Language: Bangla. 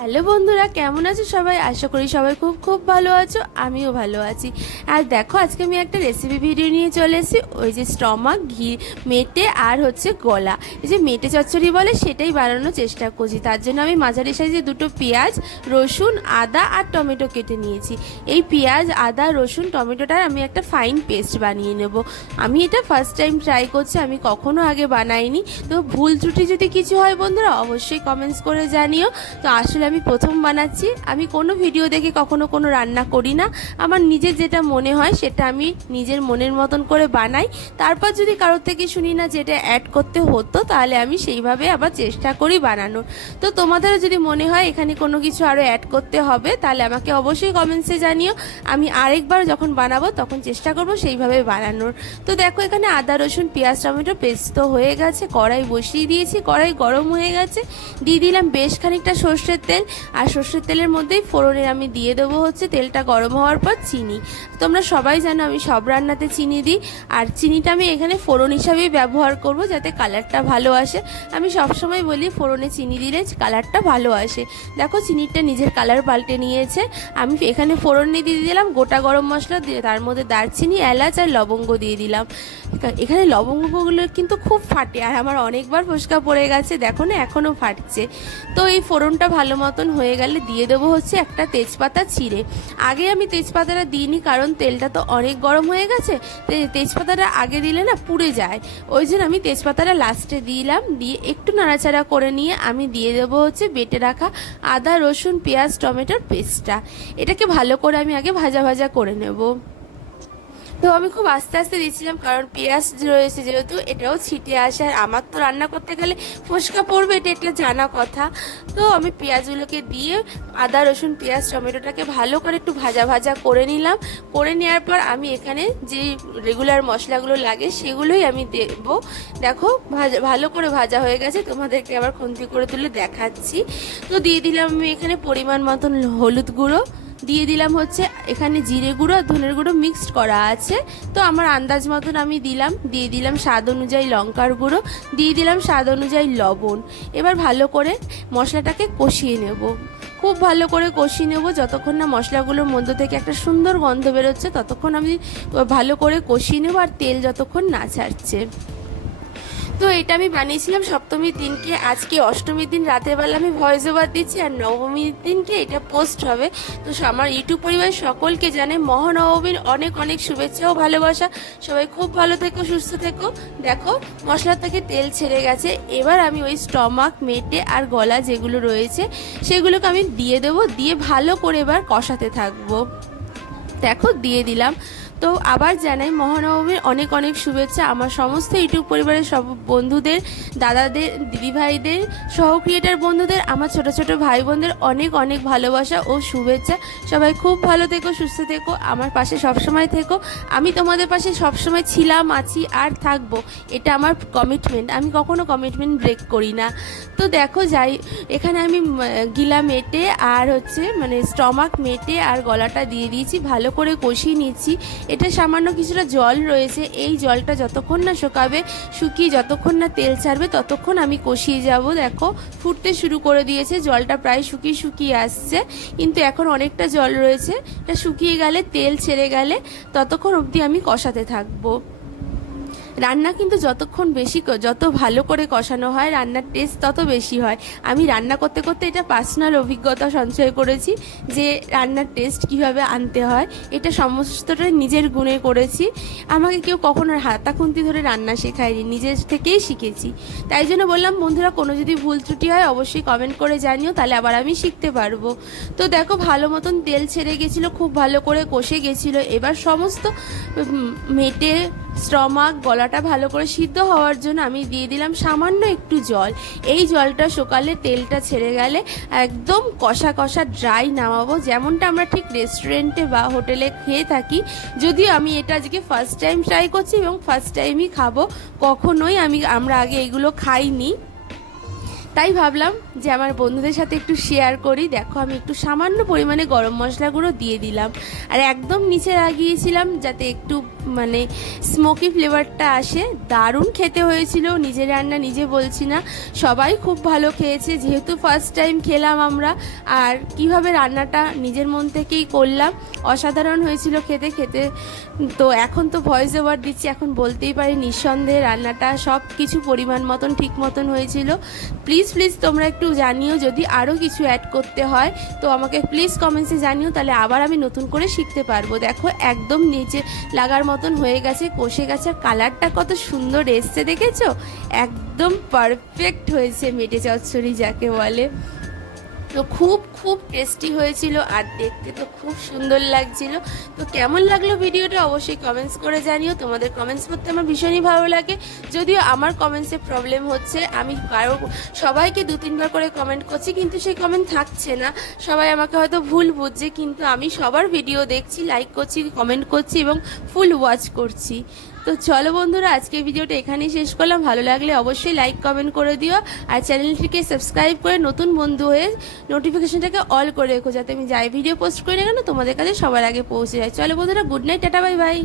হ্যালো বন্ধুরা, কেমন আছো সবাই? আশা করি সবাই খুব খুব ভালো আছো, আমিও ভালো আছি। আর দেখো, আজকে আমি একটা রেসিপি ভিডিও নিয়ে চলে এসেছি, ওই যে স্টমাক ঘি, মেটে আর হচ্ছে গলা। এই যে মেটে চচ্চড়ি বলে, সেটাই বানানোর চেষ্টা করছি। তার জন্য আমি মাঝারি সাইজে দুটো পেঁয়াজ, রসুন, আদা আর টমেটো কেটে নিয়েছি। এই পেঁয়াজ, আদা, রসুন, টমেটোটার আমি একটা ফাইন পেস্ট বানিয়ে নেব। আমি এটা ফার্স্ট টাইম ট্রাই করছি, আমি কখনো আগে বানাইনি। তো ভুল ত্রুটি যদি কিছু হয় বন্ধুরা, অবশ্যই কমেন্টস করে জানিও। তো আসলে আমি প্রথম বানাচ্ছি। আমি কোনো ভিডিও দেখে কখনো কোনো রান্না করি না। আমার নিজের যেটা মনে হয় সেটা আমি নিজের মনের মতন করে বানাই। তারপর যদি কারোর থেকে শুনি না যেটা অ্যাড করতে হতো, তাহলে আমি সেইভাবে আবার চেষ্টা করি বানানোর। তো তোমাদেরও যদি মনে হয় এখানে কোনো কিছু আরও অ্যাড করতে হবে, তাহলে আমাকে অবশ্যই কমেন্টসে জানিও। আমি আরেকবার যখন বানাবো তখন চেষ্টা করব সেইভাবে বানানোর। তো দেখো এখানে আদা, রসুন, পেঁয়াজ, টমেটো পেস্ট তো হয়ে গেছে। কড়াই বসিয়ে দিয়েছি। কড়াই গরম হয়ে গেছে। দিয়ে দিলাম বেশ খানিকটা সর্ষের তেল। আর সর্ষের তেলের মধ্যেই ফোড়নের আমি দিয়ে দেবো হচ্ছে তেলটা গরম হওয়ার পর চিনি। তোমরা সবাই জানো আমি সব রান্নাতে চিনি দিই। আর চিনিটা আমি এখানে ফোড়ন হিসাবেই ব্যবহার করব যাতে কালারটা ভালো আসে। আমি সবসময় বলি ফোড়নে চিনি দিলে কালারটা ভালো আসে। দেখো চিনিটা নিজের কালার পাল্টে নিয়েছে। আমি এখানে ফোড়নে দিয়ে দিলাম, গোটা গরম মশলা দিয়ে তার মধ্যে দারচিনি, এলাচ আর লবঙ্গ দিয়ে দিলাম। এখানে লবঙ্গগুলো কিন্তু খুব ফাটে আর আমার অনেকবার ফোসকা পড়ে গেছে, দেখো না এখনও ফাটছে। তো এই ফোড়নটা ভালো মতন হয়ে গেলে দিয়ে দেবো হচ্ছে একটা তেজপাতা ছিঁড়ে। আগে আমি তেজপাতাটা দিইনি, কারণ তেলটা তো অনেক গরম হয়ে গেছে তেজপাতাটা আগে দিলে না পুড়ে যায়। ওই জন্য আমি তেজপাতাটা লাস্টে দিলাম, দিয়ে একটু নাড়াচাড়া করে নিয়ে আমি দিয়ে দেবো হচ্ছে বেটে রাখা আদা, রসুন, পেঁয়াজ, টমেটোর পেস্টটা এটাকে ভালো করে আমি আগে ভাজা ভাজা করে নেব। তো আমি খুব আস্তে আস্তে দিচ্ছিলাম কারণ পেঁয়াজ রয়েছে যেহেতু, এটাও ছিটে আসে। আর আমার তো রান্না করতে গেলে ফোসকা পড়বে, এটা এটা জানা কথা। তো আমি পেঁয়াজগুলোকে দিয়ে আদা, রসুন, পেঁয়াজ, টমেটোটাকে ভালো করে একটু ভাজা ভাজা করে নিলাম। করে নেওয়ার পর আমি এখানে যে রেগুলার মশলাগুলো লাগে, সেগুলোই আমি দেব। দেখো, ভাজা, ভালো করে ভাজা হয়ে গেছে, তোমাদেরকে আবার খুন্তি করে তুলে দেখাচ্ছি। তো দিয়ে দিলাম আমি এখানে পরিমাণ মতন হলুদ গুঁড়ো। দিয়ে দিলাম হচ্ছে এখানে জিরে গুঁড়ো আর ধনের গুঁড়ো মিক্সড করা আছে। তো আমার আন্দাজ মতন আমি দিলাম, দিয়ে দিলাম স্বাদ অনুযায়ী লঙ্কার গুঁড়ো, দিয়ে দিলাম স্বাদ অনুযায়ী লবণ। এবার ভালো করে মশলাটাকে কষিয়ে নেব। খুব ভালো করে কষিয়ে নেব, যতক্ষণ না মশলাগুলোর মধ্যে থেকে একটা সুন্দর গন্ধ বেরোচ্ছে, ততক্ষণ আমি ভালো করে কষিয়ে নেব আর তেল যতক্ষণ না ছাড়ছে। তো এটা আমি বানিয়েছিলাম সপ্তমীর দিনকে। আজকে অষ্টমীর দিন, রাতের বেলা আমি ভয়েস ওভার দিচ্ছি আর নবমীর দিনকে এটা পোস্ট হবে। তো আমার ইউটিউব পরিবার সকলকে জানে মহানবমীর অনেক অনেক শুভেচ্ছা ও ভালোবাসা। সবাই খুব ভালো থেকো, সুস্থ থেকো। দেখো মশলা থেকে তেল ছেড়ে গেছে। এবার আমি ওই স্টমাক মেটে আর গলা যেগুলো রয়েছে, সেগুলোকে আমি দিয়ে দেবো। দিয়ে ভালো করে এবার কষাতে থাকব। দেখো, দিয়ে দিলাম। তো আবার জানাই, মহানবমীর অনেক অনেক শুভেচ্ছা। আমার সমস্ত ইউটিউব পরিবারের সব বন্ধুদের, দাদাদের, দিদিভাইদের সহ ক্রিয়েটার বন্ধুদের, আমার ছোট ছোট ভাই বোনদের অনেক অনেক ভালোবাসা ও শুভেচ্ছা। সবাই খুব ভালো থেকো, সুস্থ থেকো, আমার পাশে সবসময় থেকো। আমি তোমাদের পাশে সবসময় ছিলাম, আছি, আর থাকব। এটা আমার কমিটমেন্ট আমি কখনো কমিটমেন্ট ব্রেক করি না। তো দেখো, যাই, এখানে আমি গিলা মেটে আর হচ্ছে মানে স্টমাক মেটে আর গলাটা দিয়ে দিয়েছি। ভালো করে কষিয়ে নিচ্ছি। এটা সামান্য কিছুটা জল রয়েছে। এই জলটা যতক্ষণ না শোকাবে, শুকিয়ে যতক্ষণ না তেল ছাড়বে, ততক্ষণ আমি কষিয়ে যাব। দেখো, ফুটতে শুরু করে দিয়েছে। জলটা প্রায় শুকিয়ে শুকিয়ে আসছে। কিন্তু এখন অনেকটা জল রয়েছে। এটা শুকিয়ে গেলে, তেল ছেড়ে গেলে, ততক্ষণ অবধি আমি কষাতে থাকব। রান্না কিন্তু যতক্ষণ বেশি যত ভালো করে কষানো হয়, রান্নার টেস্ট তত বেশি হয়। আমি রান্না করতে করতে এটা পার্সোনাল অভিজ্ঞতা সঞ্চয় করেছি যে রান্নার টেস্ট কীভাবে আনতে হয়। এটা সমস্তটা নিজের গুণে করেছি। আমাকে কেউ কখনো হাতা খুন্তি ধরে রান্না শেখায়নি, নিজের থেকেই শিখেছি। তাই জন্য বললাম, বন্ধুরা, কোনো যদি ভুল ত্রুটি হয়, অবশ্যই কমেন্ট করে জানিও, তাহলে আবার আমি শিখতে পারব। তো দেখো, ভালো মতন তেল ছেড়ে গেছিল, খুব ভালো করে কষে গেছিল। এবার সমস্ত মেটে স্টমাক, গলাটা ভালো করে সিদ্ধ হওয়ার জন্য আমি দিয়ে দিলাম সামান্য একটু জল। এই জলটা সকালে তেলটা ছেড়ে গেলে একদম কষা কষা ড্রাই নামাবো, যেমনটা আমরা ঠিক রেস্টুরেন্টে বা হোটেলে খেয়ে থাকি। যদিও আমি এটা আজকে ফার্স্ট টাইম ট্রাই করছি এবং ফার্স্ট টাইমই খাব। কখনোই আমি, আমরা আগে এগুলো খাইনি। তাই ভাবলাম যে আমার বন্ধুদের সাথে একটু শেয়ার করি। দেখো, আমি একটু সামান্য পরিমাণে গরম মশলা গুঁড়ো দিয়ে দিলাম। আর একদম নিচে লাগিয়েছিলাম যাতে একটু মানে স্মোকি ফ্লেভারটা আসে। দারুণ খেতে হয়েছিল নিজের রান্না নিজে বলছি না। সবাই খুব ভালো খেয়েছে, যেহেতু ফার্স্ট টাইম খেলাম আমরা। আর কীভাবে রান্নাটা নিজের মন থেকেই করলাম, অসাধারণ হয়েছিল খেতে খেতে। তো এখন তো ভয়েস ওভার দিচ্ছি, এখন বলতেই পারি নিঃসন্দেহে রান্নাটা সব কিছু পরিমাণ মতন, ঠিক মতন হয়েছিল। প্লিজ প্লিজ প্লিজ তোমরা একটু জানিও যদি আরও কিছু অ্যাড করতে হয়। তো আমাকে প্লিজ কমেন্টসে জানিও, তাহলে আবার আমি নতুন করে শিখতে পারব। দেখো, একদম নিচে লাগার মতন হয়ে গেছে, কষে গেছে কালারটা কত সুন্দর এসছে, দেখেছ? একদম পারফেক্ট হয়েছে মেটে চচ্চড়ি, যাকে বলে। তো খুব খুব টেস্টি হয়েছিল আর দেখতে তো খুব সুন্দর লাগছিল। তো কেমন লাগল ভিডিওটা অবশ্যই কমেন্টস করে জানিও। তোমাদের কমেন্টস করতে আমার ভীষণই ভালো লাগে। যদিও আমার কমেন্টসে প্রবলেম হচ্ছে, আমি কারও, সবাইকে দু তিনবার করে কমেন্ট করছি, কিন্তু সেই কমেন্ট থাকছে না। সবাই আমাকে হয়তো ভুল বুঝছে, কিন্তু আমি সবার ভিডিও দেখছি লাইক করছি কমেন্ট করছি এবং ফুল ওয়াচ করছি। তো চলো বন্ধুরা, আজকে ভিডিওটা এখানেই শেষ করলাম। ভালো লাগলে অবশ্যই লাইক কমেন্ট করে দিও। আর চ্যানেলটিকে সাবস্ক্রাইব করে নতুন বন্ধু হয়ে নোটিফিকেশনটাকে অল করে রেখো, যাতে আমি যাই ভিডিও পোস্ট করি না কেন, তোমাদের কাছে সবার আগে পৌঁছে যায়। চলো বন্ধুরা good night ta ta bye bye